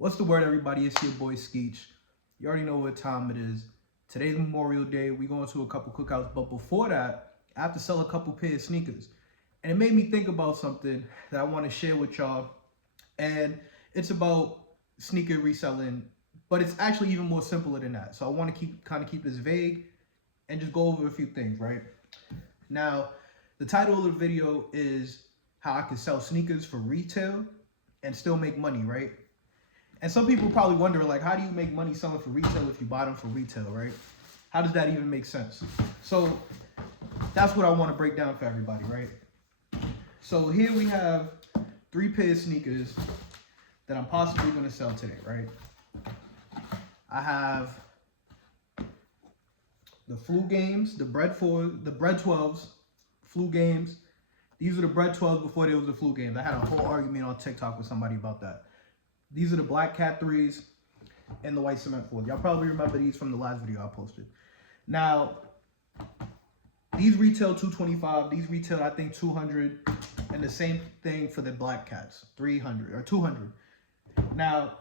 What's the word, everybody? It's your boy Skeech. You already know what time it is. Today's Memorial Day. We going to a couple cookouts, but before that, I have to sell a couple pair of sneakers. And it made me think about something that I want to share with y'all. And it's about sneaker reselling, but it's actually even more simpler than that. So I want to keep this vague and just go over a few things, right? Now, the title of the video is how I can sell sneakers for retail and still make money, right? And some people probably wondering, like, how do you make money selling for retail if you buy them for retail, right? How does that even make sense? So that's what I want to break down for everybody, right? So here we have 3 pairs of sneakers that I'm possibly going to sell today, right? I have the Flu Games, the Bread 12s, Flu Games. These are the Bread 12s before they was the Flu Games. I had a whole argument on TikTok with somebody about that. These are the Black Cat 3s and the White Cement 4s. Y'all probably remember these from the last video I posted. Now, these retail $225. These retail, I think, $200. And the same thing for the Black Cats, $300 or $200. Now,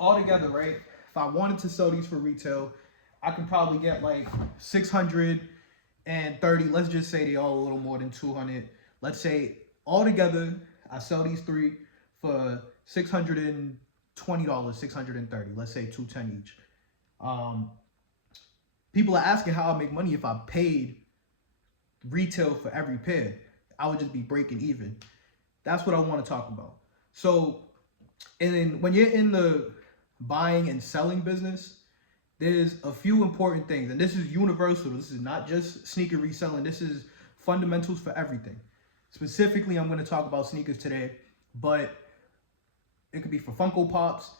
altogether, right, if I wanted to sell these for retail, I could probably get like $630. Let's just say they all a little more than $200. Let's say altogether, I sell these 3 for $620, $630. Let's say $210 each. People are asking how I make money if I paid retail for every pair. I would just be breaking even. That's what I want to talk about. So, and then when you're in the buying and selling business, there's a few important things, and this is universal. This is not just sneaker reselling. This is fundamentals for everything. Specifically, I'm going to talk about sneakers today, but it could be for Funko Pops.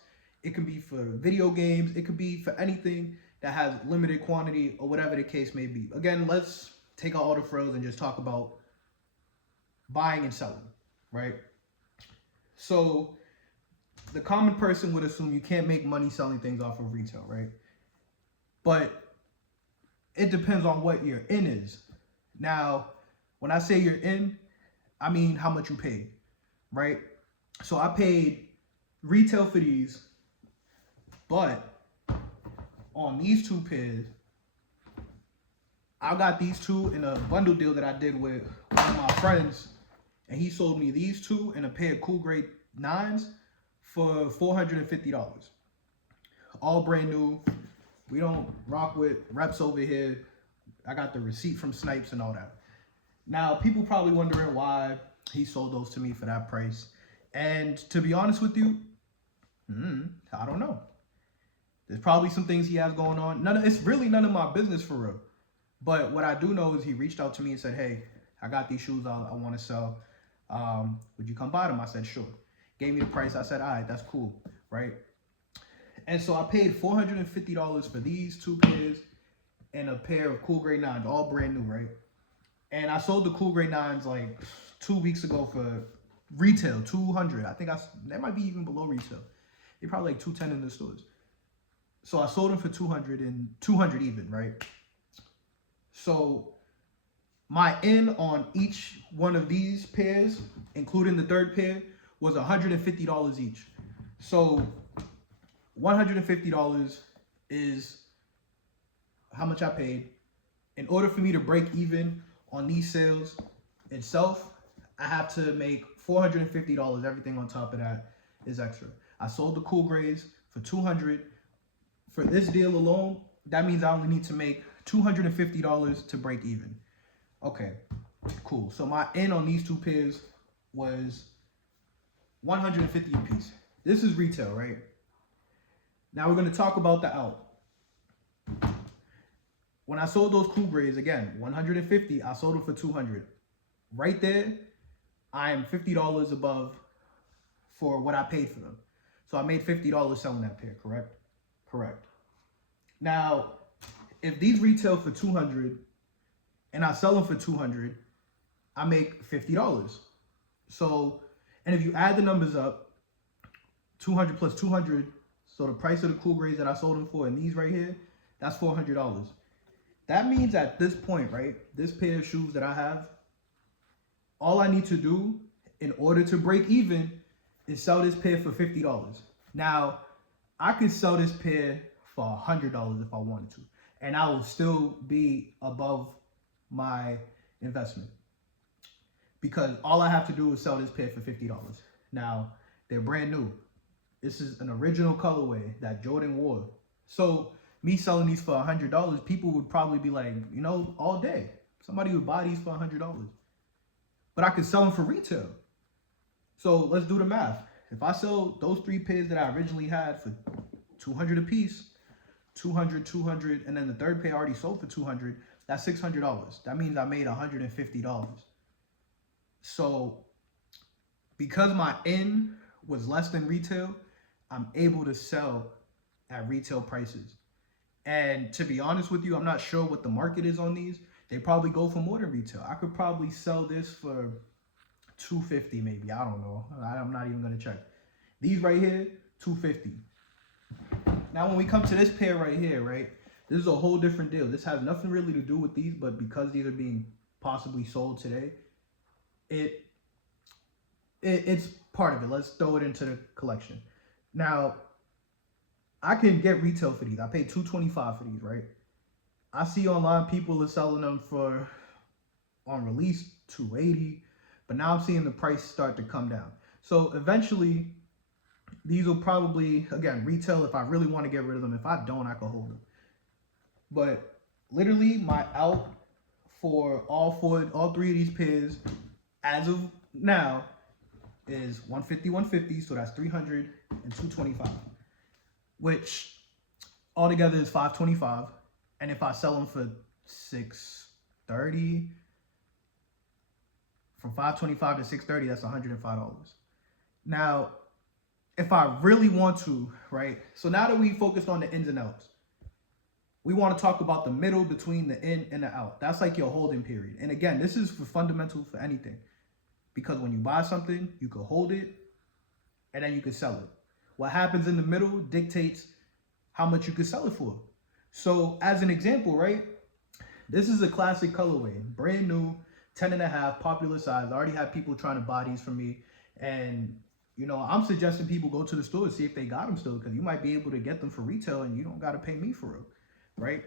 It could be for video games. It could be for anything that has limited quantity or whatever the case may be. Again, let's take out all the frills and just talk about buying and selling, right? So the common person would assume you can't make money selling things off of retail, right? But it depends on what your in is. Now, when I say you're in, I mean how much you paid, right? So I paid retail for these, but on these 2 pairs, I got these 2 in a bundle deal that I did with one of my friends, and he sold me these 2 and a pair of Cool Grade 9s for $450. All brand new. We don't rock with reps over here. I got the receipt from Snipes and all that. Now, people probably wondering why he sold those to me for that price. And to be honest with you, I don't know. There's probably some things he has going on. It's really none of my business for real. But what I do know is he reached out to me and said, hey, I got these shoes I want to sell. Would you come buy them? I said, sure. Gave me the price. I said, all right, that's cool, right? And so I paid $450 for these 2 pairs and a pair of Cool Grade 9s, all brand new, right? And I sold the Cool Grade 9s like 2 weeks ago for retail, $200. I think that might be even below retail. They probably like $210 in the stores. So I sold them for $200 and $200 even, right? So my in on each one of these pairs, including the 3rd pair, was $150 each. So $150 is how much I paid. In order for me to break even on these sales itself, I have to make $450. Everything on top of that is extra. I sold the Cool Grades for $200. For this deal alone, that means I only need to make $250 to break even. Okay, cool. So my in on these 2 pairs was $150 a piece. This is retail, right? Now we're going to talk about the out. When I sold those Cool Grades, again, $150, I sold them for $200. Right there, I am $50 above for what I paid for them. So I made $50 selling that pair, correct? Correct. Now, if these retail for $200 and I sell them for $200, I make $50. So, and if you add the numbers up, 200 plus 200, so the price of the Cool Grades that I sold them for and these right here, that's $400. That means at this point, right, this pair of shoes that I have, all I need to do in order to break even is sell this pair for $50. Now, I could sell this pair for $100 if I wanted to, and I will still be above my investment because all I have to do is sell this pair for $50. Now, they're brand new. This is an original colorway that Jordan wore. So me selling these for $100, people would probably be like, you know, all day. Somebody would buy these for $100. But I could sell them for retail. So let's do the math. If I sell those 3 pairs that I originally had for $200 a piece, 200, 200, and then the third pair I already sold for $200, that's $600. That means I made $150. So because my in was less than retail, I'm able to sell at retail prices. And to be honest with you, I'm not sure what the market is on these. They probably go for more than retail. I could probably sell this for $250 maybe. I don't know. I'm not even gonna check. These right here, $250. Now when we come to this pair right here, right? This is a whole different deal. This has nothing really to do with these, but because these are being possibly sold today, it's part of it. Let's throw it into the collection. Now, I can get retail for these. I paid $225 for these, right? I see online people are selling them for, on release, $280, but now I'm seeing the price start to come down. So eventually, these will probably, again, retail if I really want to get rid of them. If I don't, I can hold them. But literally, my out for all 3 of these pairs, as of now, is 150, 150, so that's 300 and 225, which altogether is 525. And if I sell them for 630, from 525 to 630, that's $105. Now, if I really want to, right? So now that we focused on the ins and outs, we want to talk about the middle between the in and the out. That's like your holding period. And again, this is fundamental for anything. Because when you buy something, you can hold it and then you can sell it. What happens in the middle dictates how much you can sell it for. So as an example, right? This is a classic colorway, brand new, 10.5, popular size. I already have people trying to buy these from me. And, you know, I'm suggesting people go to the store and see if they got them still, because you might be able to get them for retail and you don't got to pay me for it, right?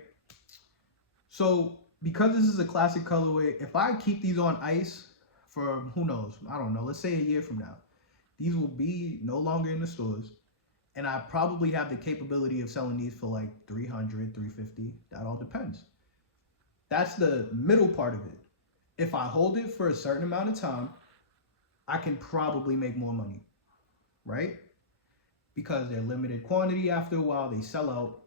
So because this is a classic colorway, if I keep these on ice for, who knows, I don't know, let's say a year from now, these will be no longer in the stores. And I probably have the capability of selling these for like 300, 350. That all depends. That's the middle part of it. If I hold it for a certain amount of time, I can probably make more money, right? Because they're limited quantity. After a while, they sell out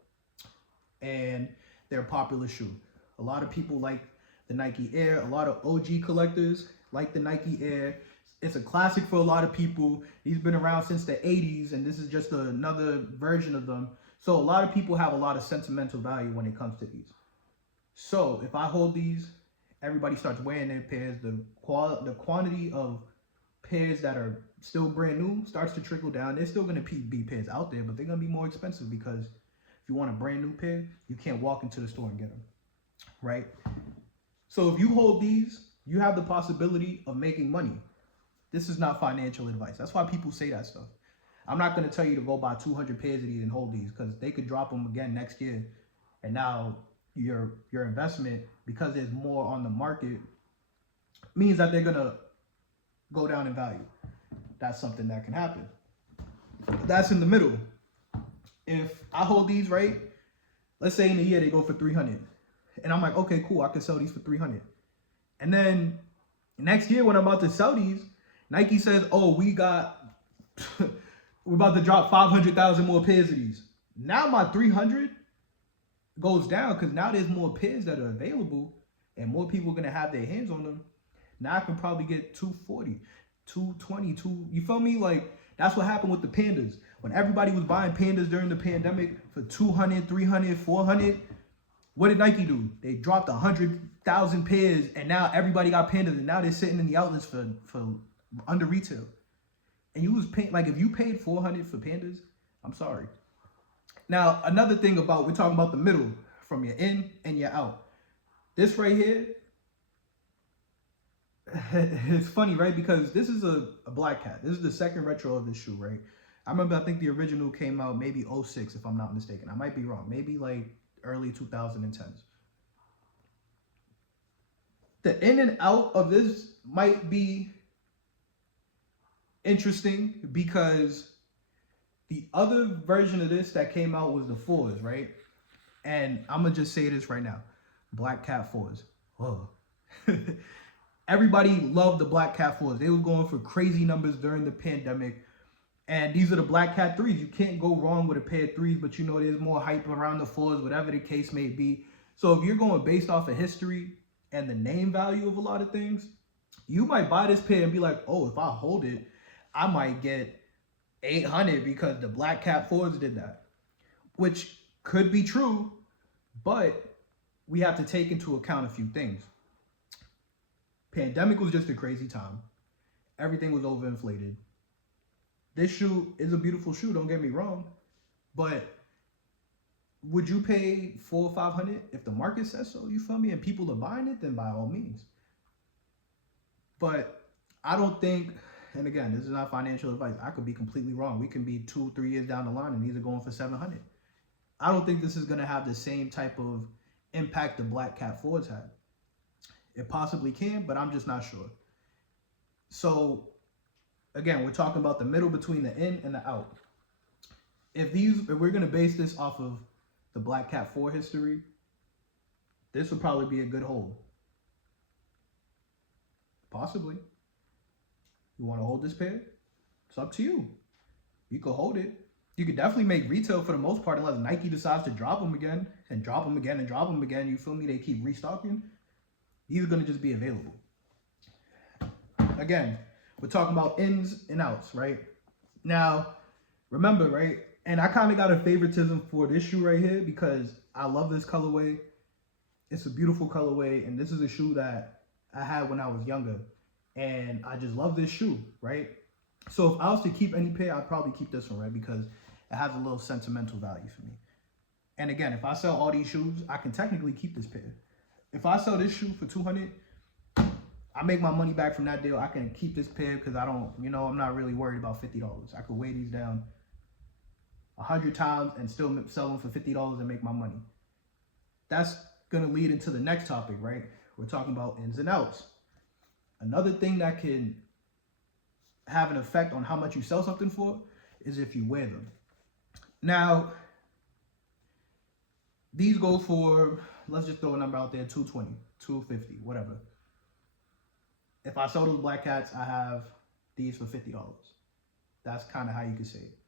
and they're a popular shoe. A lot of people like the Nike Air. A lot of OG collectors like the Nike Air. It's a classic for a lot of people. These been around since the 80s, and this is just another version of them. So a lot of people have a lot of sentimental value when it comes to these. So if I hold these, everybody starts wearing their pairs. The quantity of pairs that are still brand new starts to trickle down. There's still going to be pairs out there, but they're going to be more expensive because if you want a brand new pair, you can't walk into the store and get them, right? So if you hold these, you have the possibility of making money. This is not financial advice. That's why people say that stuff. I'm not going to tell you to go buy 200 pairs of these and hold these, because they could drop them again next year. And now your investment, because there's more on the market, means that they're going to go down in value. That's something that can happen. That's in the middle. If I hold these, right, let's say in a year they go for 300. And I'm like, okay, cool, I can sell these for 300. And then next year when I'm about to sell these, Nike says, oh, we're about to drop 500,000 more pairs of these. Now my 300 goes down because now there's more pairs that are available and more people are going to have their hands on them. Now I can probably get 240, 220, you feel me? Like, that's what happened with the Pandas. When everybody was buying Pandas during the pandemic for 200, 300, 400, what did Nike do? They dropped 100,000 pairs and now everybody got Pandas and now they're sitting in the outlets for under retail. And you was paying, like, if you paid 400 for Pandas, I'm sorry. Now, another thing about, we're talking about the middle from your in and your out. This right here, it's funny, right? Because this is a Black Cat. This is the second retro of this shoe, right? I think the original came out maybe '06, if I'm not mistaken. I might be wrong. Maybe like early 2010s. The in and out of this might be interesting because the other version of this that came out was the fours, right? And I'm gonna just say this right now: Black Cat fours. Oh. Everybody loved the Black Cat fours. They was going for crazy numbers during the pandemic. And these are the Black Cat threes. You can't go wrong with a pair of threes, but you know there's more hype around the fours, whatever the case may be. So if you're going based off of history and the name value of a lot of things, you might buy this pair and be like, oh, if I hold it, I might get 800 because the Black Cat fours did that, which could be true, but we have to take into account a few things. Pandemic was just a crazy time. Everything was overinflated. This shoe is a beautiful shoe, don't get me wrong, but would you pay $400 or $500 if the market says so? You feel me? And people are buying it, then by all means. But I don't think, and again, this is not financial advice. I could be completely wrong. We can be 2-3 years down the line and these are going for $700. I don't think this is gonna have the same type of impact the Black Cat fours had. It possibly can, but I'm just not sure. So again, we're talking about the middle between the in and the out. If we're gonna base this off of the Black Cat 4 history, this would probably be a good hold. Possibly. You want to hold this pair? It's up to you. You could hold it. You could definitely make retail for the most part unless Nike decides to drop them again and drop them again and drop them again. You feel me? They keep restocking. These are gonna just be available. Again, we're talking about ins and outs, right? Now, remember, right? And I kind of got a favoritism for this shoe right here because I love this colorway. It's a beautiful colorway, and this is a shoe that I had when I was younger. And I just love this shoe, right? So if I was to keep any pair, I'd probably keep this one, right? Because it has a little sentimental value for me. And again, if I sell all these shoes, I can technically keep this pair. If I sell this shoe for $200, I make my money back from that deal. I can keep this pair because I don't, I'm not really worried about $50. I could weigh these down 100 times and still sell them for $50 and make my money. That's going to lead into the next topic, right? We're talking about ins and outs. Another thing that can have an effect on how much you sell something for is if you wear them. Now, these go for, let's just throw a number out there, $220, $250, whatever. If I sell those Black Cats, I have these for $50. That's kind of how you could say it.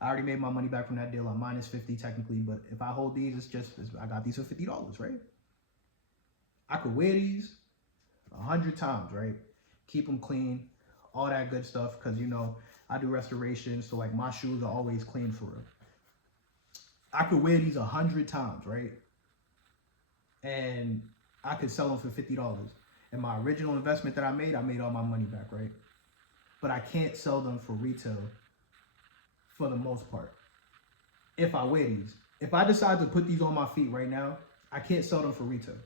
I already made my money back from that deal. I'm minus 50 technically, but if I hold these, I got these for $50, right? I could wear these 100 times, right? Keep them clean, all that good stuff, because I do restoration, so like my shoes are always clean for real. I could wear these 100 times, right? And I could sell them for $50. And my original investment that I made all my money back, right? But I can't sell them for retail for the most part. If I wear these. If I decide to put these on my feet right now, I can't sell them for retail.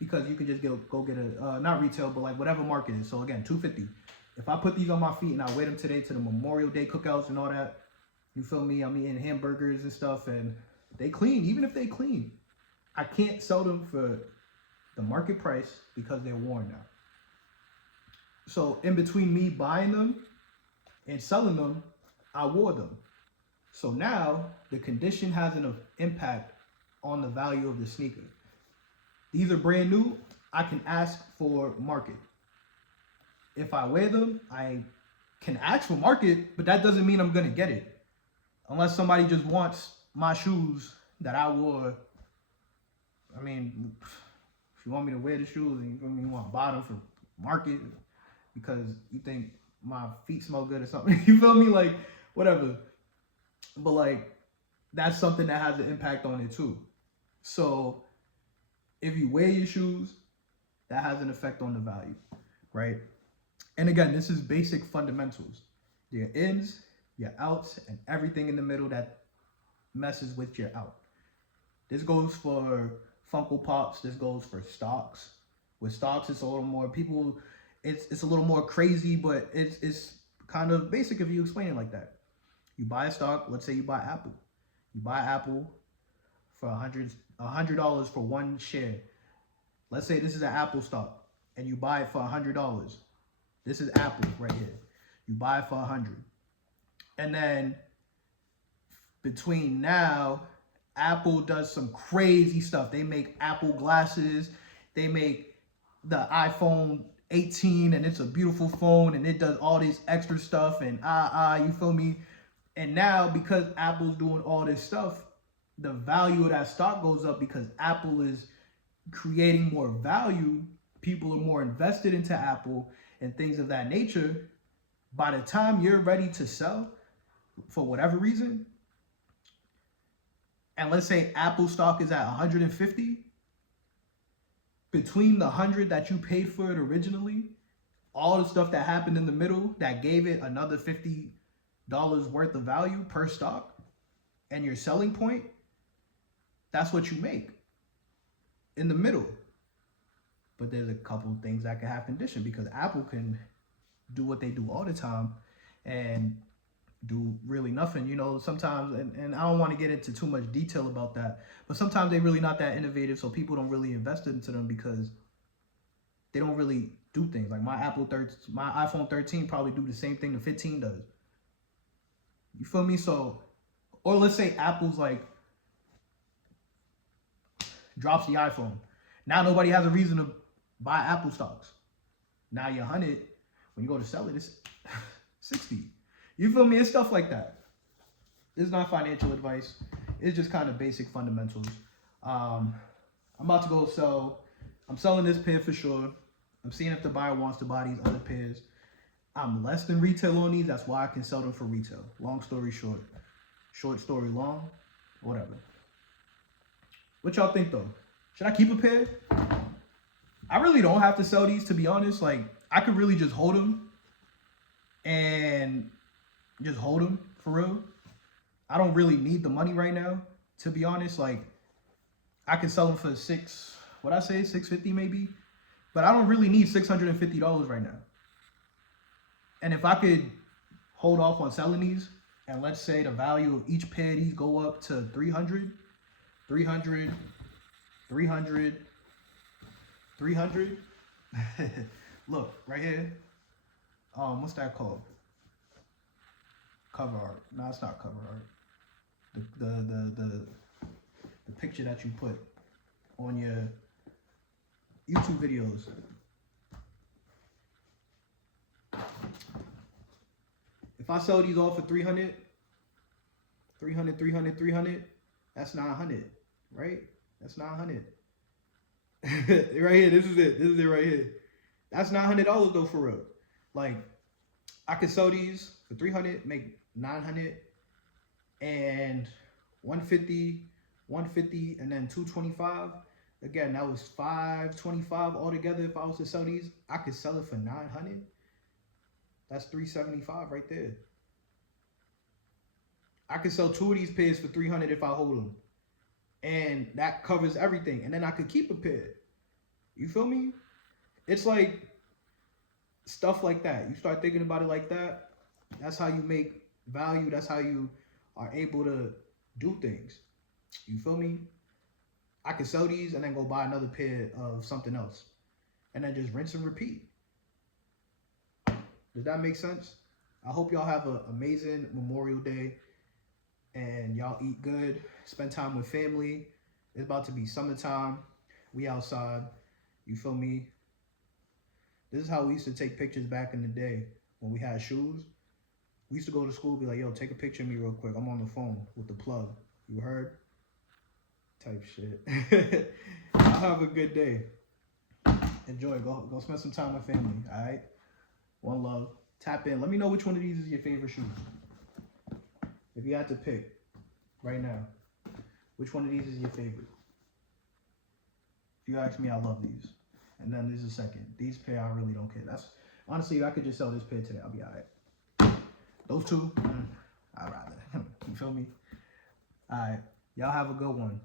Because you can just go get a, not retail, but like whatever market is. So again, $250. If I put these on my feet and I wear them today to the Memorial Day cookouts and all that, you feel me? I'm eating hamburgers and stuff and they clean, even if they clean. I can't sell them for the market price because they're worn now. So in between me buying them and selling them, I wore them. So now the condition has an impact on the value of the sneaker. These are brand new. I can ask for market. If I wear them, I can ask for market, but that doesn't mean I'm going to get it. Unless somebody just wants my shoes that I wore. I mean, if you want me to wear the shoes and you want to buy them for market because you think my feet smell good or something, you feel me? Like, whatever. But like, that's something that has an impact on it too. So if you wear your shoes, that has an effect on the value, right? And again, this is basic fundamentals. Your ins, your outs, and everything in the middle that messes with your out. This goes for Funko Pops. This goes for stocks. With stocks, it's a little more it's a little more crazy, but it's kind of basic if you explain it like that. You buy a stock. Let's say you buy Apple. You buy Apple for $100 for one share. Let's say this is an Apple stock, and you buy it for $100. This is Apple right here. You buy it for $100, and then between now, Apple does some crazy stuff. They make Apple glasses. They make the iPhone 18, and it's a beautiful phone, and it does all this extra stuff, and you feel me? And now, because Apple's doing all this stuff, the value of that stock goes up because Apple is creating more value. People are more invested into Apple and things of that nature. By the time you're ready to sell, for whatever reason, and let's say Apple stock is at 150, between the 100 that you paid for it originally, all the stuff that happened in the middle that gave it another $50 worth of value per stock, and your selling point, that's what you make in the middle. But there's a couple of things that can have condition, because Apple can do what they do all the time and do really nothing, you know, sometimes, and I don't want to get into too much detail about that, but sometimes they're really not that innovative, so people don't really invest into them because they don't really do things. Like my iPhone 13 probably do the same thing the 15 does. You feel me? So, or let's say Apple's like drops the iPhone. Now nobody has a reason to buy Apple stocks. Now you're 100. When you go to sell it, it's 60. You feel me? It's stuff like that. It's not financial advice. It's just kind of basic fundamentals. I'm about to go sell. I'm selling this pair for sure. I'm seeing if the buyer wants to buy these other pairs. I'm less than retail on these. That's why I can sell them for retail. Long story short. Short story long. Whatever. What y'all think though? Should I keep a pair? I really don't have to sell these, to be honest. Like, I could really just hold them and just hold them for real. I don't really need the money right now, to be honest. Like, I could sell them for $650 maybe, but I don't really need $650 right now. And if I could hold off on selling these, and let's say the value of each pair of these go up to 300, look right here. What's that called? Cover art. No, it's not cover art. The picture that you put on your YouTube videos. If I sell these all for 300, that's 900, right? That's 900. Right here, this is it right here. That's $900 though, for real. Like, I could sell these for 300, make 900, and 150, and then 225. Again, that was 525 altogether. If I was to sell these, I could sell it for 900. That's 375 right there. I could sell 2 of these pairs for 300 if I hold them. And that covers everything. And then I could keep a pair. You feel me? It's like stuff like that. You start thinking about it like that. That's how you make value. That's how you are able to do things. You feel me? I could sell these and then go buy another pair of something else. And then just rinse and repeat. Does that make sense? I hope y'all have an amazing Memorial Day. And y'all eat good. Spend time with family. It's about to be summertime. We outside. You feel me? This is how we used to take pictures back in the day when we had shoes. We used to go to school, be like, yo, take a picture of me real quick. I'm on the phone with the plug. You heard? Type shit. Y'all have a good day. Enjoy. Go spend some time with family. All right? One love. Tap in. Let me know which one of these is your favorite shoes. If you had to pick right now, which one of these is your favorite? If you ask me, I love these. And then there's a second. These pair, I really don't care. That's honestly, if I could just sell this pair today, I'll be all right. Those two, I'd rather. You feel me? All right. Y'all have a good one.